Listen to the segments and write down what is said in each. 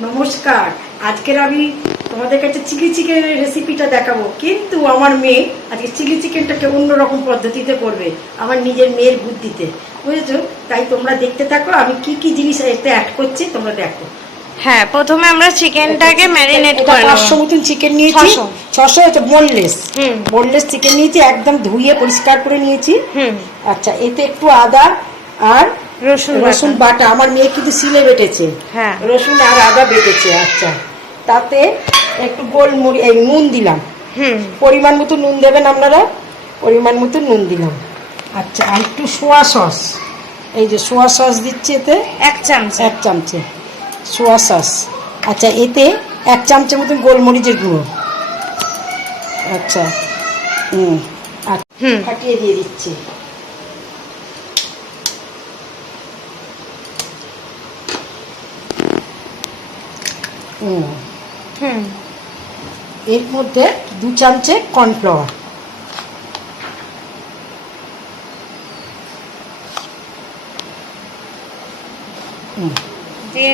নমস্কার। আজকের আমি তোমাদের কাছে চিলি চিকেনের রেসিপিটা দেখাবো, কিন্তু আমার মেয়ে আজকে চিলি চিকেনটাকে অন্যরকম পদ্ধতিতে করবে, আমার নিজের মেয়ের বুদ্ধিতে, বুঝেছো? তাই তোমরা দেখতে থাকো আমি কি কি জিনিস এতে অ্যাড করছি, তোমরা দেখো। হ্যাঁ, প্রথমে আমরা চিকেনটাকে ম্যারিনেট করে নেব। 500 মতন চিকেন নিয়েছি। 600 এটা বোনলেস। বোনলেস চিকেন নিয়েছি, একদম ধুয়ে পরিষ্কার করে নিয়েছি। আচ্ছা, এতে একটু আদা আর রসুন বাটা, আমার মেয়ে কিন্তু সিলে বেটেছে। হ্যাঁ, রসুন আর আদা বেটেছে। আচ্ছা, তাতে একটু গোলমরিচ নুন দিলাম। পরিমাণ মতো নুন দেবেন আপনারা, পরিমাণ মতো নুন দিলাম। আচ্ছা, আর একটু সোয়া সস, এই যে সোয়া সস দিচ্ছি এতে 1 চামচে সোয়া সস। আচ্ছা, এতে 1 চামচের মতন গোলমরিচের গুঁড়ো। আচ্ছা, ফাটিয়ে দিয়ে দিচ্ছি। এর মধ্যে 2 চামচে কর্নফ্লাওয়ার।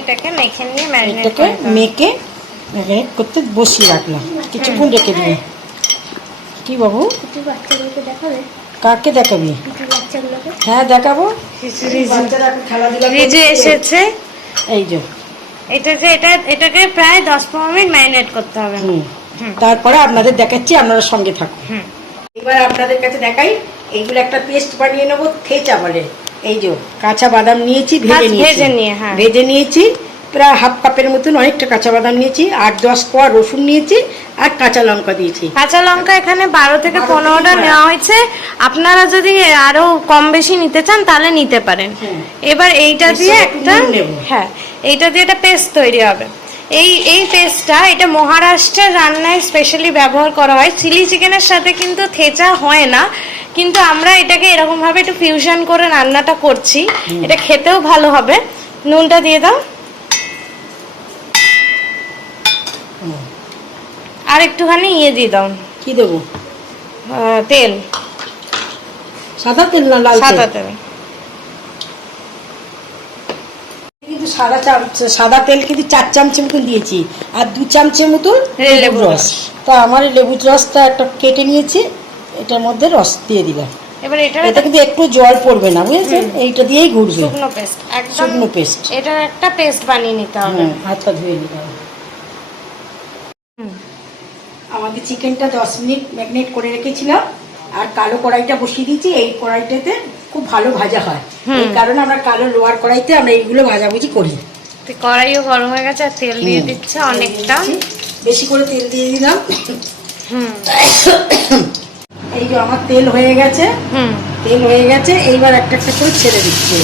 এটাকে মেখে নিয়ে ম্যারিনেট করতে বসিয়ে রাখলাম, কিছুক্ষণ রেখে দিয়ে। কি বাবু, কাকে দেখাবি? হ্যাঁ দেখাবো, রিজু এসেছে। এই যে এটাকে প্রায় 10-15 মিনিট ম্যারিনেট করতে হবে। তারপরে আপনাদের দেখাচ্ছি, আপনারা সঙ্গে থাকুন। এবার আপনাদের কাছে দেখাই, এইগুলো একটা পেস্ট বানিয়ে নেবো, থেচা বলে। এই যে কাঁচা বাদাম নিয়েছি, ভেজে নিয়েছি প্রায় হাফ কাপের মতন, অনেকটা কাঁচা বাদাম নিয়েছি, 8-10 কোয়া রসুন নিয়েছি, আর কাঁচা লঙ্কা দিয়েছি। কাঁচা লঙ্কা এখানে 12 থেকে 15টা নেওয়া হয়েছে। আপনারা যদি আরো কম বেশি নিতে চান তাহলে নিতে পারেন। এবার এইটা দিয়ে একটা পেস্ট তৈরি হবে। এই পেস্টটা এটা মহারাষ্ট্রের রান্নায় স্পেশালি ব্যবহার করা হয়। চিলি চিকেনের সাথে কিন্তু থেচা হয় না, কিন্তু আমরা এটাকে এরকম ভাবে একটু ফিউশন করে রান্নাটা করছি। এটা খেতেও ভালো হবে। নুনটা দিয়ে দাও, আর একটুখানি দিয়ে দাও। কি দেবো? তেল, সাদা তেল না লাল? সাদা তেল। কিন্তু সাদা তেল কিন্তু 4 চামচের মতন দিয়েছি, আর 2 চামচের মতন লেবুর রস। তা আমার লেবুর রসটা একটা কেটে নিয়েছি, এটার মধ্যে রস দিয়ে দিলাম। এবার এটা কিন্তু একটু জল পড়বে না, বুঝেছেন? এইটা দিয়েই ঘুরবে। শুকনো পেস্ট, এটার একটা পেস্ট বানিয়ে নিতে হবে। হাতটা ধুয়ে নিতে হবে। আমাদের চিকেনটা 10 মিনিট ম্যারিনেট করে রেখেছিলাম, আর কালো কড়াইটা বসিয়ে দিয়েছি। এই কড়াইটাতে খুব ভালো ভাজা হয়, এই কারণে আমরা কালো লোয়ার কড়াইতে আমরা এইগুলো ভাজাভুজি করি। কড়াইও গরম হয়ে গেছে, আর তেল দিয়ে দিচ্ছে অনেকটা, বেশি করে তেল দিয়ে দিলাম। এই যে আমার তেল হয়ে গেছে, এইবার একটা একটা করে ছেড়ে দিচ্ছি।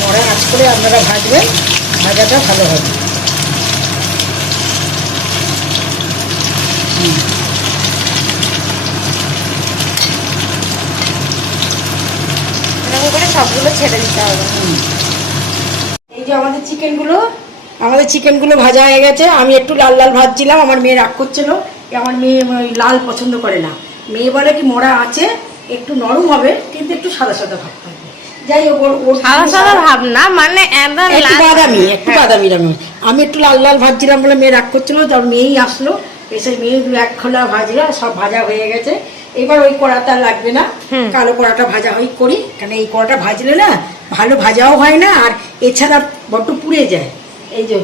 মরা আঁচ করে আপনারা ভাজবেন, ভাজাটা ভালো হবে। এরকম করে সবগুলো ছেড়ে দিতে হবে। এই যে আমাদের চিকেনগুলো ভাজা হয়ে গেছে। আমি একটু লাল লাল ভাজছিলাম, আমার মেয়ে রাগ করছিল, আমার মেয়ে লাল পছন্দ করে না। মেয়ে বলে কি মরা আছে, একটু নরম হবে কিন্তু একটু সাদা সাদা ভাব থাকবে। যাই হোক, সাদা ভাব না, মানে একটু বাদামি রঙের। আমি একটু লাল লাল ভাজছিলাম বলে মেয়ে রাগ করছিল। যখন মেয়েই আসলো, এসে মেয়ে 1 খোলা ভাজলো, সব ভাজা হয়ে গেছে। এবার ওই কড়াটা লাগবে না, কালো কড়াটা ভাজা করি, কারণ এই কড়াটা ভাজলে না ভালো ভাজাও হয় না, আর এছাড়া বড্ড পুড়ে যায়। এই যে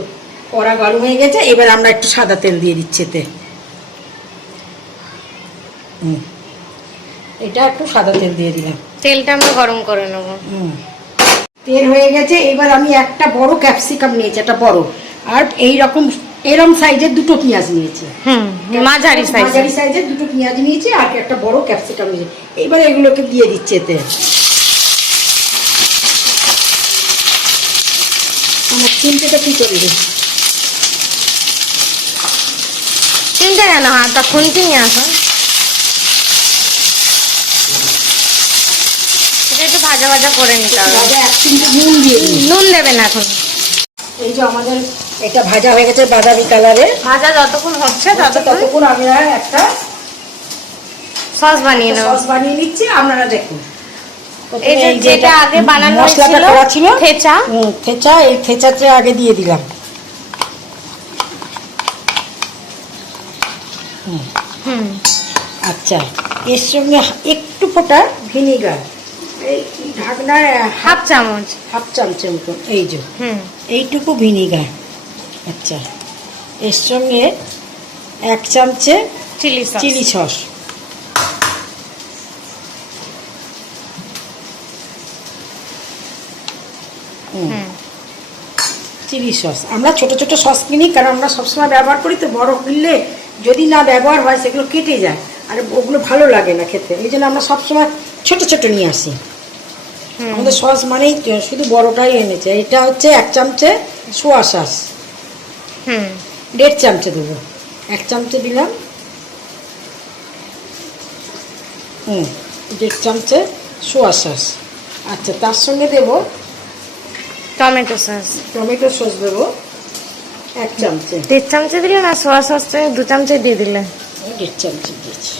কড়া গরম হয়ে গেছে, এবার আমরা একটু সাদা তেল দিয়ে দিচ্ছি এতে। এটা একটু সাদা তেল দিয়ে দিলাম, তেলটা আমরা গরম করে নেবো। তেল হয়ে গেছে। এবার আমি একটা বড় ক্যাপসিকাম নিয়েছি, একটা বড়, আর এরম সাইজের 2টো পেঁয়াজ নিয়েছি। মাঝারি সাইজের 2টো পেঁয়াজ নিয়েছি, আর একটা বড় ক্যাপসিকাম নিয়েছি। এবার এগুলোকে দিয়ে দিচ্ছি এতে। আমার চিনতেটা কি করবে? চিনতে কেন, হাতটা খুঁজতে নিয়ে আসো। এটা একটু ভাজা ভাজা করে নিতে হবে। 1 চিমটি নুন দিয়ে দিই। নুন দেবেন এখন। এই যে আমাদের এটা ভাজা হয়ে গেছে বাদামি কালারে। ভাজা যতক্ষণ হচ্ছে ততক্ষণ আমরা একটা সস বানিয়ে নেব। সস বানিয়ে নিচ্ছি, আপনারা দেখুন। এই যে যেটা আগে বানানো মশলাটা করা ছিল থেচা, থেচা, এই থেচাটা আগে দিয়ে দিলাম। আচ্ছা, এর সঙ্গে একটু ফোঁটা ভিনিগার, এই ঢাকনার হাফ চামচের মতো, এই যে এইটুকু ভিনিগার। আচ্ছা, এর সঙ্গে 1 চামচে চিলি সস, চিলি সস। আমরা ছোট ছোট সস কিনি, কারণ আমরা সবসময় ব্যবহার করি, তো বড় কিনলে যদি না ব্যবহার হয় সেগুলো কেটে যায়, আর ওগুলো ভালো লাগে না খেতে, এই জন্য আমরা সবসময় ছোট ছোট নিয়ে আসি। আমাদের সস মানেই শুধু বড়টাই এনেছে। এটা হচ্ছে 1 চামচে সোয়া সস, 1.5 চামচে দেবো, 1 চামচে দিলাম, 1.5 চামচে সোয়া সস। আচ্ছা, তার সঙ্গে দেবো টমেটো সস দেবো 1 চামচে। 1.5 চামচে দিলে না, সোয়া সস 2 চামচে দিয়ে দিলে। 1.5 চামচে দিয়েছি,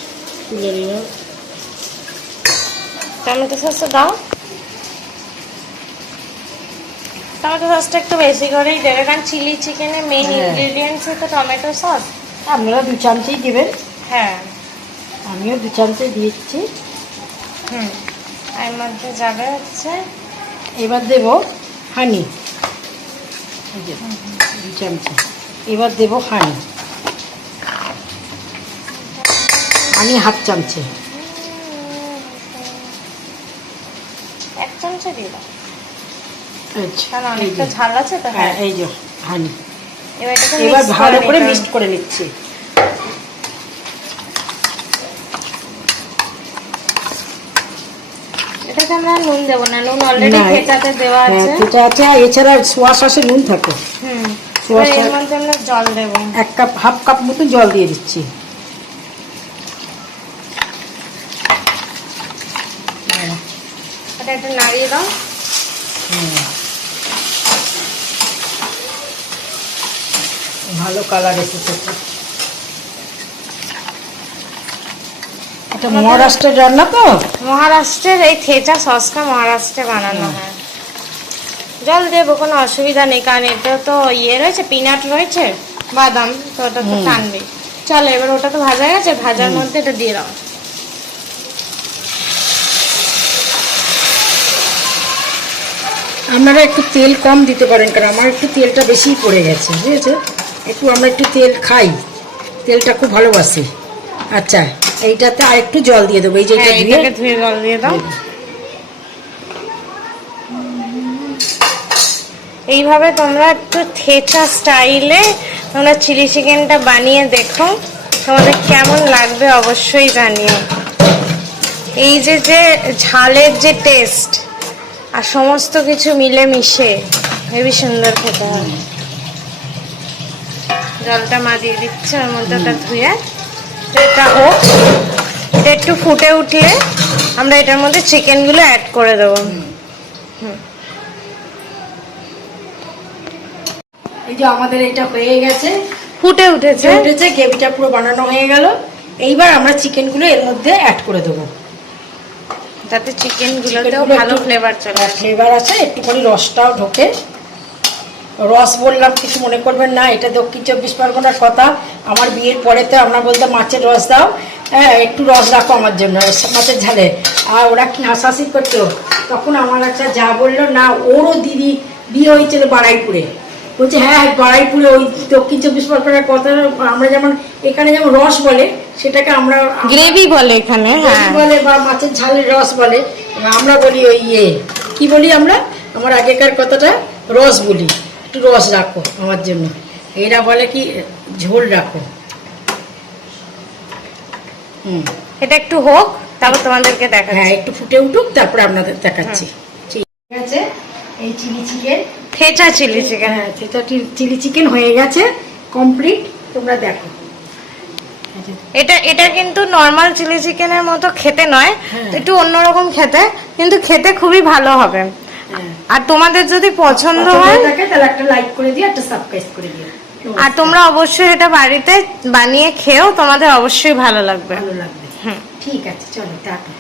তুলে নিলাম। টমেটো সসটা দাও, টমেটো সসটা একটু বেশি করেই দেবে, কারণ চিলি চিকেনের মেইন ইনগ্রেডিয়েন্টস তো টমেটো সস। আপনারা 2 চামচেই দেবেন। হ্যাঁ, আমিও 2 চামচেই দিয়েছি। এর মধ্যে যাবে হচ্ছে, এবার দেব হানি, 2 চামচে। এবার দেব হানি 1/2 চামচে। 1 চামচে দিয়ে দাও, আচ্ছা, কারণ অনেকটা ঝাল আছে তো। হ্যাঁ, এই যে হানি। এবার ভালো করে মিক্সড করে নিচ্ছি। এটাতে আমরা নুন দেবো না, নুন অলরেডি থেচাতে দেওয়া আছে। থেচা আছে, আর এছাড়া সোয়া সসে নুন থাকে। এর মধ্যে আমরা জল দেবো, 1 কাপ, হাফ কাপ মতো জল দিয়ে দিচ্ছি। এটা একটু নাড়িয়ে দাও। ভালো কালার এসেছে। এটা মহারাষ্ট্রের রান্না তো, মহারাষ্ট্রের এই থেচা সসটা মহারাষ্ট্রে বানানো হয়। জল দেবো, কোনো অসুবিধা নেই, কারণ এটা তো রয়েছে, পিনাট রয়েছে, বাদাম, তো ওটা তো টানবে। চলো, এবার ওটা তো ভাজা গেছে, ভাজার মধ্যে এটা দিয়ে দাও। আপনারা একটু তেল কম দিতে পারেন, কারণ আমার একটু তেলটা বেশি পড়ে গেছে, বুঝেছে? আমরা একটু তেল খাই, তেলটা খুব ভালোবাসি। আচ্ছা, এইটাতে আর একটু জল দিয়ে দেবো, এই যে ধুয়ে জল দিয়ে দাও। এইভাবে তোমরা একটু থেচা স্টাইলে তোমরা চিলি চিকেনটা বানিয়ে দেখো, তোমাদের কেমন লাগবে অবশ্যই জানিও। এই যে ঝালের যে টেস্ট আর সমস্ত কিছু মিলে মিশে হেবি সুন্দর খেতে হয়। জলটা মা দিয়ে দিচ্ছে, ওর মধ্যে ওটা ধুয়ে, এটা হোক, এটা একটু ফুটে উঠলে আমরা এটার মধ্যে চিকেনগুলো অ্যাড করে দেবো। এই যে আমাদের এটা হয়ে গেছে, ফুটে উঠেছে, গ্রেভিটা পুরো বানানো হয়ে গেল। এইবার আমরা চিকেনগুলো এর মধ্যে অ্যাড করে দেবো, যাতে চিকেনগুলোতেও ভালো ফ্লেভার চলে আসে। ফ্লেভার আছে, একটুখানি রসটাও ঢোকে। রস বললাম, কিছু মনে করবেন না, এটা দক্ষিণ 24 পরগনার কথা। আমার বিয়ের পরেতে আমরা বলতাম মাছের রস দাও, হ্যাঁ একটু রস রাখো আমার জন্য মাছের ঝালে। আর ওরা কি হাসাহাসি করতো, তখন আমার একটা যা বললো, না ওরও দিদি বিয়ে হয়েছিল বাড়াইপুরে, বলছে হ্যাঁ বাড়াইপুরে ওই দক্ষিণ 24 পরগনার কথা। আমরা যেমন এখানে যেমন রস বলে, সেটাকে আমরা গ্রেভি বলে, এখানে বলে, বা মাছের ঝালের রস বলে। আমরা বলি ওই কি বলি আমরা, আমার আগেকার কথাটা রস বলি, একটু রস রাখো আমার জন্য। এরা বলে কি ঝোল রাখো। এটা একটু হোক, তারপর তোমাদেরকে দেখাচ্ছি। হ্যাঁ, একটু ফুটে উঠুক, তারপরে আপনাদের দেখাচ্ছি। ঠিক আছে, এই চিলি চিকেন, থেচা চিলি চিকেন, হ্যাঁ থেচা চিলি চিকেন হয়ে গেছে কমপ্লিট। তোমরা দেখো, এটা কিন্তু নর্মাল চিলি চিকেনের মতো খেতে নয়, একটু অন্যরকম খেতে, কিন্তু খেতে খুবই ভালো হবে। আর তোমাদের যদি পছন্দ হয় তাহলে একটা লাইক করে দিও, একটা সাবস্ক্রাইব করে দিও। আর তোমরা অবশ্যই এটা বাড়িতে বানিয়ে খেও, তোমাদের অবশ্যই ভালো লাগবে। হুম ঠিক আছে, চলো টাটা।